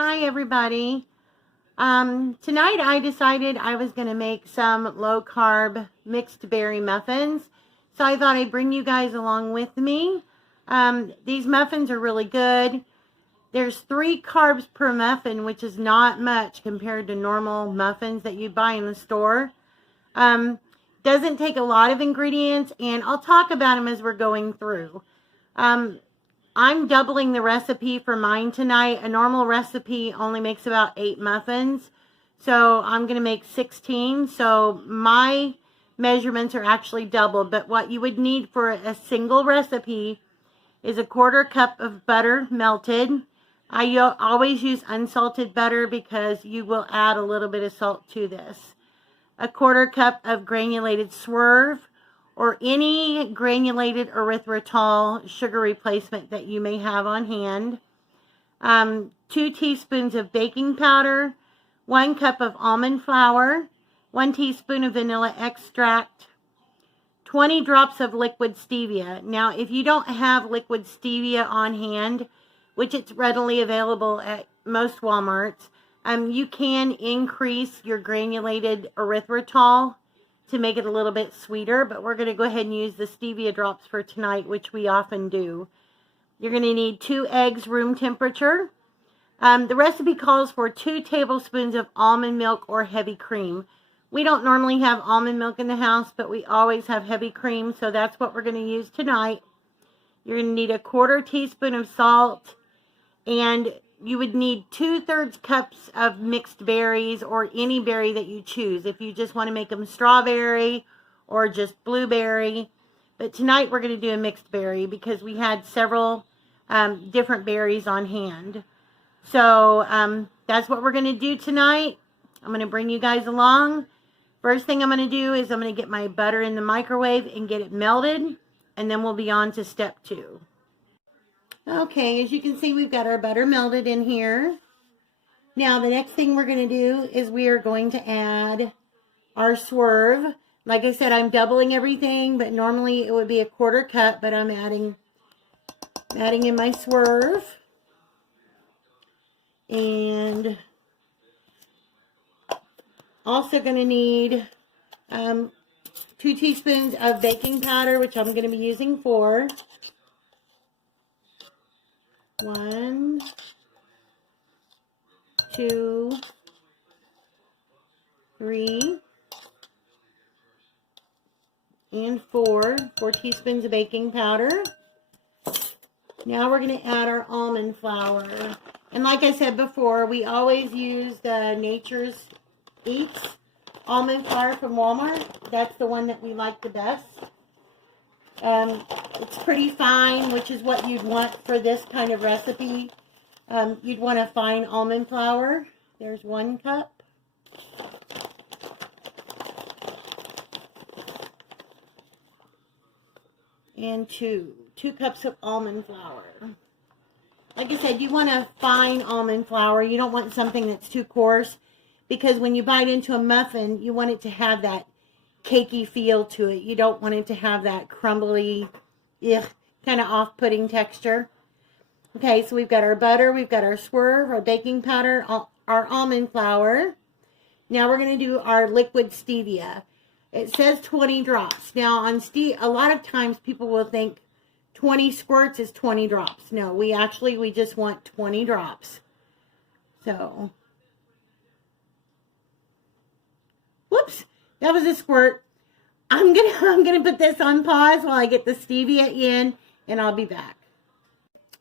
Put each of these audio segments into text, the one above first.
Hi everybody. Tonight I decided I was going to make some low carb mixed berry muffins. So I thought I'd bring you guys along with me. These muffins are really good. There's 3 carbs per muffin, which is not much compared to normal muffins that you buy in the store. Doesn't take a lot of ingredients, and I'll talk about them as we're going through. I'm doubling the recipe for mine tonight. A normal recipe only makes about 8 muffins. So I'm going to make 16. So my measurements are actually double. But what you would need for a single recipe is a 1/4 cup of butter melted. I always use unsalted butter because you will add a little bit of salt to this. A 1/4 cup of granulated Swerve, or any granulated erythritol sugar replacement that you may have on hand. 2 teaspoons of baking powder, 1 cup of almond flour, 1 teaspoon of vanilla extract, 20 drops of liquid stevia. Now, if you don't have liquid stevia on hand, which it's readily available at most Walmarts, you can increase your granulated erythritol to make it a little bit sweeter, but we're going to go ahead and use the stevia drops for tonight, which we often do. You're going to need 2 eggs room temperature. The recipe calls for 2 tablespoons of almond milk or heavy cream. We don't normally have almond milk in the house, but we always have heavy cream, so that's what we're going to use tonight. You're going to need a 1/4 teaspoon of salt, and you would need 2/3 cups of mixed berries, or any berry that you choose. If you just want to make them strawberry or just blueberry. But tonight we're going to do a mixed berry because we had several different berries on hand. So that's what we're going to do tonight. I'm going to bring you guys along. First thing I'm going to do is I'm going to get my butter in the microwave and get it melted. And then we'll be on to step 2. Okay, as you can see, we've got our butter melted in here. Now, the next thing we're going to do is we are going to add our Swerve. Like I said, I'm doubling everything, but normally it would be a 1/4 cup, but I'm adding in my Swerve. And also going to need 2 teaspoons of baking powder, which I'm going to be using 4. 1, 2, 3, and 4 teaspoons of baking powder. Now we're going to add our almond flour. And like I said before, we always use the Nature's Eats almond flour from Walmart. That's the one that we like the best. It's pretty fine, which is what you'd want for this kind of recipe. You'd want a fine almond flour. There's 1 cup. And 2 cups of almond flour. Like I said, you want a fine almond flour. You don't want something that's too coarse, because when you bite into a muffin, you want it to have that cakey feel to it. You don't want it to have that crumbly, kind of off-putting texture. Okay, so we've got our butter, we've got our Swerve, our baking powder, our almond flour. Now we're going to do our liquid stevia. It says 20 drops. Now, on a lot of times people will think 20 squirts is 20 drops. No, we just want 20 drops. So, whoops, that was a squirt. I'm gonna put this on pause while I get the stevia in, and I'll be back.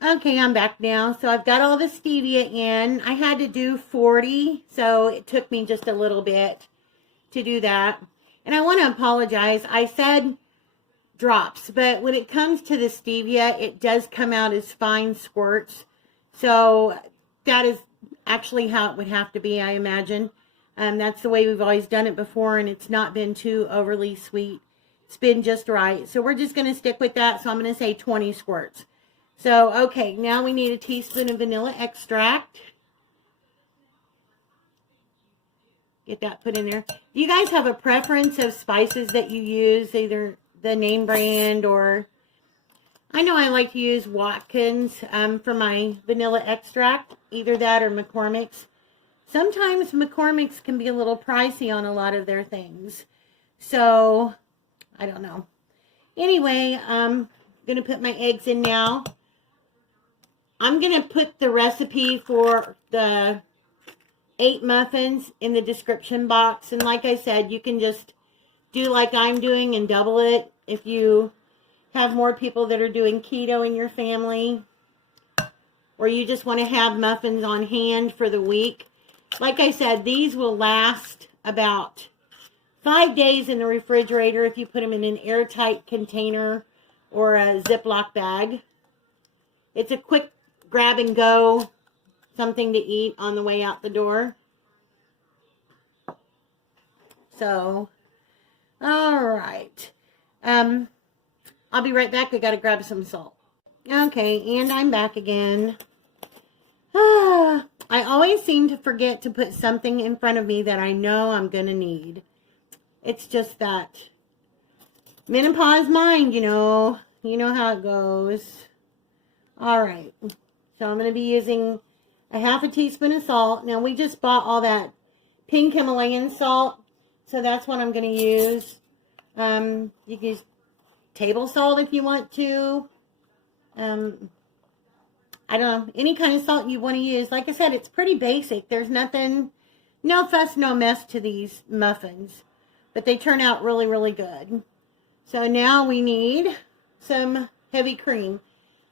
Okay, I'm back now. So I've got all the stevia in. I had to do 40, so it took me just a little bit to do that. And I want to apologize. I said drops, but when it comes to the stevia, it does come out as fine squirts. So that is actually how it would have to be, I imagine. That's the way we've always done it before, and it's not been too overly sweet. It's been just right. So we're just going to stick with that. So I'm going to say 20 squirts. So, okay, now we need a teaspoon of vanilla extract. Get that put in there. Do you guys have a preference of spices that you use, either the name brand or I know I like to use Watkins for my vanilla extract, either that or McCormick's. Sometimes McCormick's can be a little pricey on a lot of their things. So, I don't know. Anyway, I'm going to put my eggs in now. I'm going to put the recipe for the 8 muffins in the description box. And like I said, you can just do like I'm doing and double it if you have more people that are doing keto in your family, or you just want to have muffins on hand for the week. Like I said, these will last about 5 days in the refrigerator if you put them in an airtight container or a Ziploc bag. It's a quick grab and go, something to eat on the way out the door. So, all right. I'll be right back. I got to grab some salt. Okay, and I'm back again. I always seem to forget to put something in front of me that I know I'm going to need. It's just that menopause mind, you know. You know how it goes. All right. So I'm going to be using a half a teaspoon of salt. Now, we just bought all that pink Himalayan salt. So that's what I'm going to use. You can use table salt if you want to. I don't know, any kind of salt you want to use. Like I said, it's pretty basic. There's nothing, no fuss, no mess to these muffins. But they turn out really, really good. So now we need some heavy cream.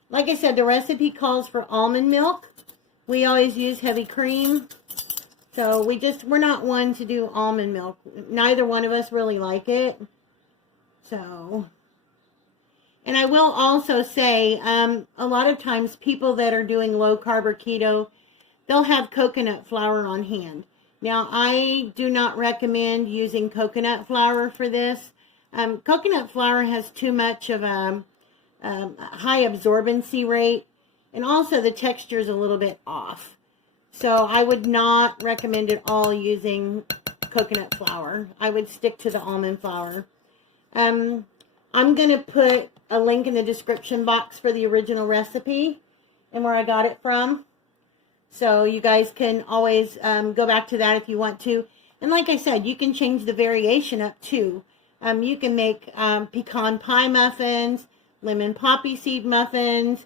Like I said, the recipe calls for almond milk. We always use heavy cream. So we're not one to do almond milk. Neither one of us really like it. So, and I will also say, a lot of times people that are doing low carb or keto, they'll have coconut flour on hand. Now, I do not recommend using coconut flour for this. Coconut flour has too much of a high absorbency rate, and also the texture is a little bit off. So I would not recommend at all using coconut flour. I would stick to the almond flour. I'm going to put a link in the description box for the original recipe and where I got it from. So you guys can always go back to that if you want to. And like I said, you can change the variation up too. You can make pecan pie muffins, lemon poppy seed muffins,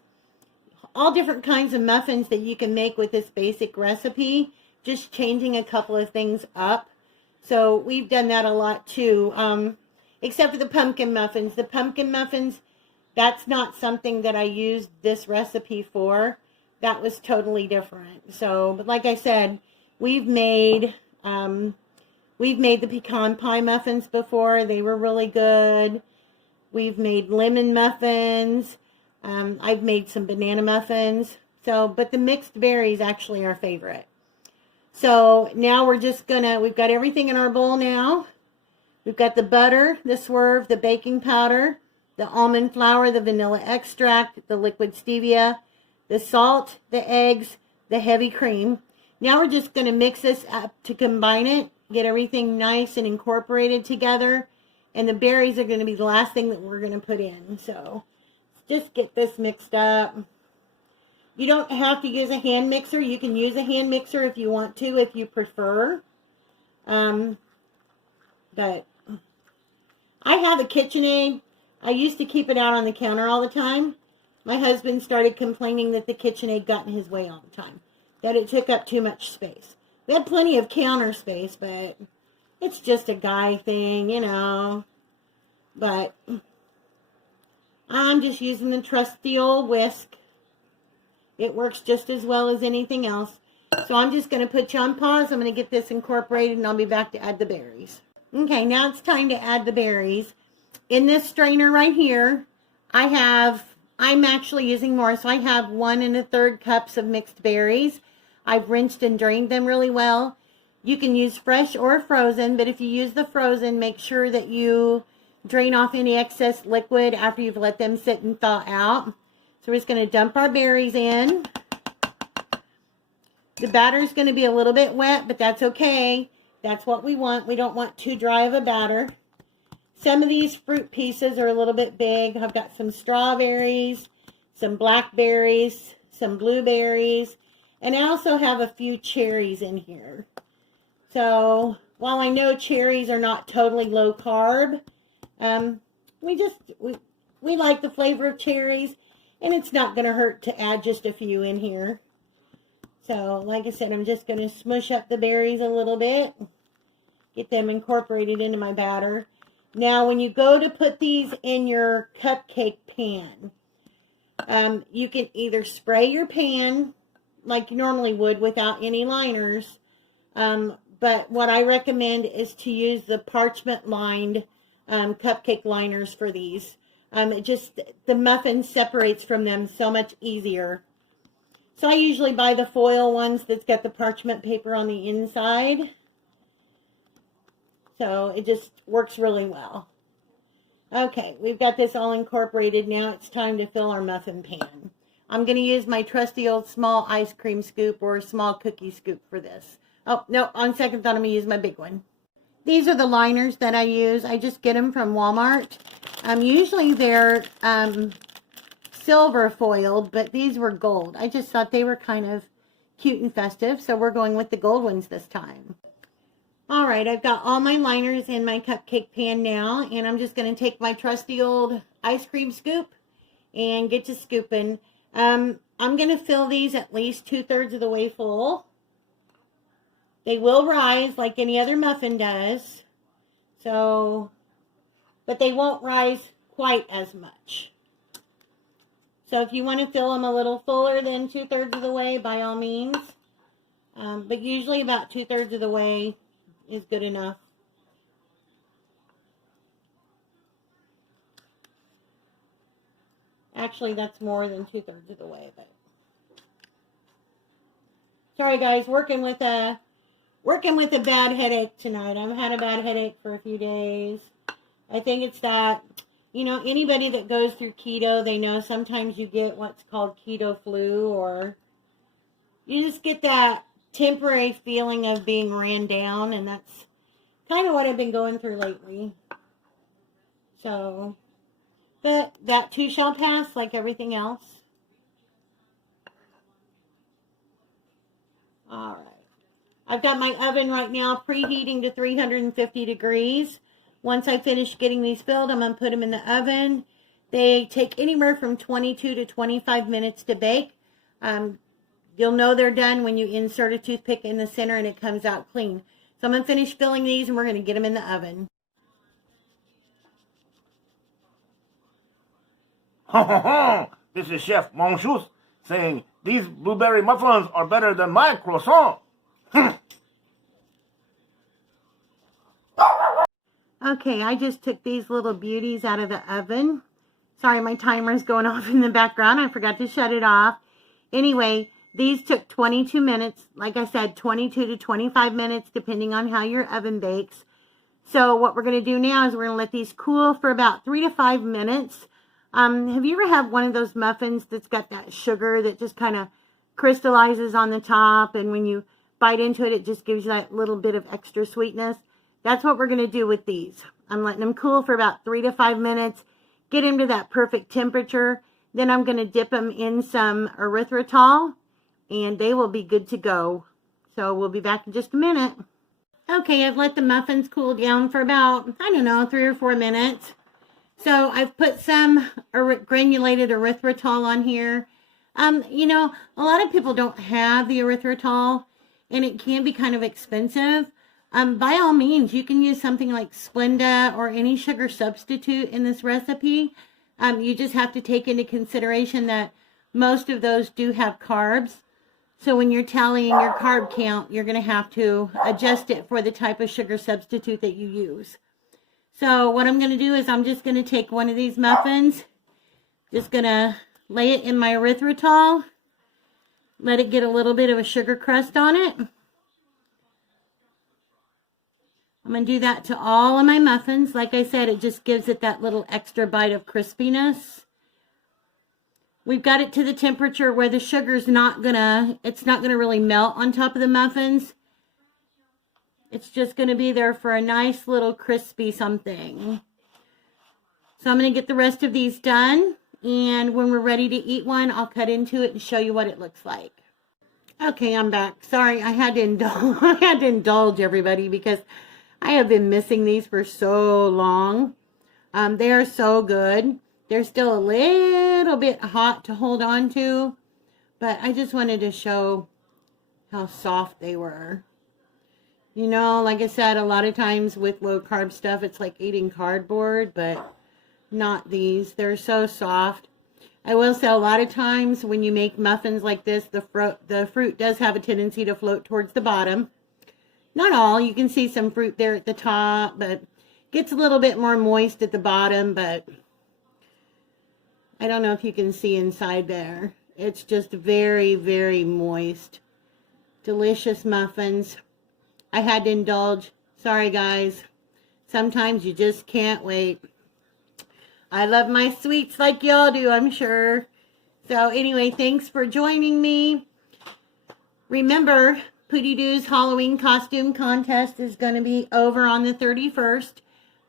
all different kinds of muffins that you can make with this basic recipe, just changing a couple of things up. So we've done that a lot too, except for the pumpkin muffins. The pumpkin muffins, that's not something that I used this recipe for. That was totally different. So, but like I said, we've made the pecan pie muffins before. They were really good. We've made lemon muffins. I've made some banana muffins. So, but the mixed berry is actually our favorite. So now we're just we've got everything in our bowl now. We've got the butter, the Swerve, the baking powder, the almond flour, the vanilla extract, the liquid stevia, the salt, the eggs, the heavy cream. Now we're just going to mix this up to combine it, get everything nice and incorporated together. And the berries are going to be the last thing that we're going to put in. So just get this mixed up. You don't have to use a hand mixer. You can use a hand mixer if you want to, if you prefer. But I have a KitchenAid. I used to keep it out on the counter all the time. My husband started complaining that the KitchenAid got in his way all the time, that it took up too much space. We had plenty of counter space, but it's just a guy thing, you know. But I'm just using the trusty old whisk. It works just as well as anything else. So I'm just going to put you on pause. I'm going to get this incorporated, and I'll be back to add the berries. Okay, now it's time to add the berries. In this strainer right here, I'm actually using more, so I have 1 1/3 cups of mixed berries. I've rinsed and drained them really well. You can use fresh or frozen, but if you use the frozen, make sure that you drain off any excess liquid after you've let them sit and thaw out. So we're just going to dump our berries in. The batter is going to be a little bit wet, but that's okay. That's what we want. We don't want too dry of a batter. Some of these fruit pieces are a little bit big. I've got some strawberries, some blackberries, some blueberries, and I also have a few cherries in here. So while I know cherries are not totally low carb, we like the flavor of cherries, and it's not going to hurt to add just a few in here. So like I said, I'm just going to smush up the berries a little bit, get them incorporated into my batter. Now when you go to put these in your cupcake pan, you can either spray your pan like you normally would without any liners, but what I recommend is to use the parchment lined cupcake liners for these. The muffin separates from them so much easier. So I usually buy the foil ones that's got the parchment paper on the inside. So it just works really well. Okay, we've got this all incorporated. Now it's time to fill our muffin pan. I'm going to use my trusty old small ice cream scoop or small cookie scoop for this. Oh, no, on second thought, I'm going to use my big one. These are the liners that I use. I just get them from Walmart. Usually they're silver foiled, but these were gold. I just thought they were kind of cute and festive, so we're going with the gold ones this time. All right, I've got all my liners in my cupcake pan now, and I'm just going to take my trusty old ice cream scoop and get to scooping. I'm going to fill these at least 2/3 of the way full. They will rise like any other muffin does, but they won't rise quite as much. So if you want to fill them a little fuller than 2/3 of the way, by all means. But usually about 2/3 of the way is good enough. Actually, that's more than 2/3 of the way, but sorry guys, working with a bad headache tonight. I've had a bad headache for a few days. I think it's that, you know, anybody that goes through keto, they know sometimes you get what's called keto flu, or you just get that temporary feeling of being ran down, and that's kind of what I've been going through lately. So, but that too shall pass like everything else. All right. I've got my oven right now preheating to 350 degrees. Once I finish getting these filled, I'm going to put them in the oven. They take anywhere from 22 to 25 minutes to bake. You'll know they're done when you insert a toothpick in the center and it comes out clean. So I'm going to finish filling these and we're going to get them in the oven. Ho ho ho! This is Chef Monchous saying these blueberry muffins are better than my croissant. Okay, I just took these little beauties out of the oven. Sorry, my timer's going off in the background. I forgot to shut it off. Anyway, these took 22 minutes. Like I said, 22 to 25 minutes, depending on how your oven bakes. So what we're going to do now is we're going to let these cool for about 3 to 5 minutes. Have you ever had one of those muffins that's got that sugar that just kind of crystallizes on the top, and when you bite into it, it just gives you that little bit of extra sweetness? That's what we're going to do with these. I'm letting them cool for about 3 to 5 minutes, get them to that perfect temperature. Then I'm going to dip them in some erythritol, and they will be good to go. So we'll be back in just a minute. Okay, I've let the muffins cool down for about, 3 or 4 minutes. So I've put some granulated erythritol on here. A lot of people don't have the erythritol, and it can be kind of expensive. By all means, you can use something like Splenda or any sugar substitute in this recipe. You just have to take into consideration that most of those do have carbs. So when you're tallying your carb count, you're going to have to adjust it for the type of sugar substitute that you use. So what I'm going to do is I'm just going to take one of these muffins, just going to lay it in my erythritol, let it get a little bit of a sugar crust on it. I'm going to do that to all of my muffins. Like I said, it just gives it that little extra bite of crispiness. We've got it to the temperature where the sugar's not going to really melt on top of the muffins. It's just going to be there for a nice little crispy something. So I'm going to get the rest of these done. And when we're ready to eat one, I'll cut into it and show you what it looks like. Okay, I'm back. Sorry, I had to indulge everybody because I have been missing these for so long. They are so good. They're still a little bit hot to hold on to, but I just wanted to show how soft they were. You know, like I said, a lot of times with low carb stuff, it's like eating cardboard, but not these. They're so soft. I will say a lot of times when you make muffins like this, the fruit does have a tendency to float towards the bottom. Not all. You can see some fruit there at the top, but gets a little bit more moist at the bottom, but I don't know if you can see inside there. It's just very, very moist. Delicious muffins. I had to indulge. Sorry, guys. Sometimes you just can't wait. I love my sweets like y'all do, I'm sure. So anyway, thanks for joining me. Remember, Pootie Doo's Halloween costume contest is going to be over on the 31st.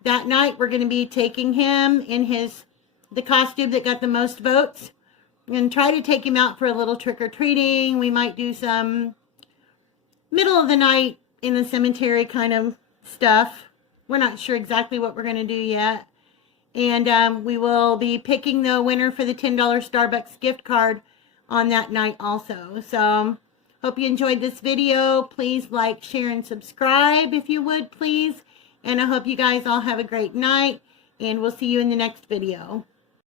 That night, we're going to be taking him in the costume that got the most votes. And try to take him out for a little trick-or-treating. We might do some middle of the night in the cemetery kind of stuff. We're not sure exactly what we're going to do yet. And we will be picking the winner for the $10 Starbucks gift card on that night also. So, hope you enjoyed this video. Please like, share, and subscribe if you would, please. And I hope you guys all have a great night. And we'll see you in the next video.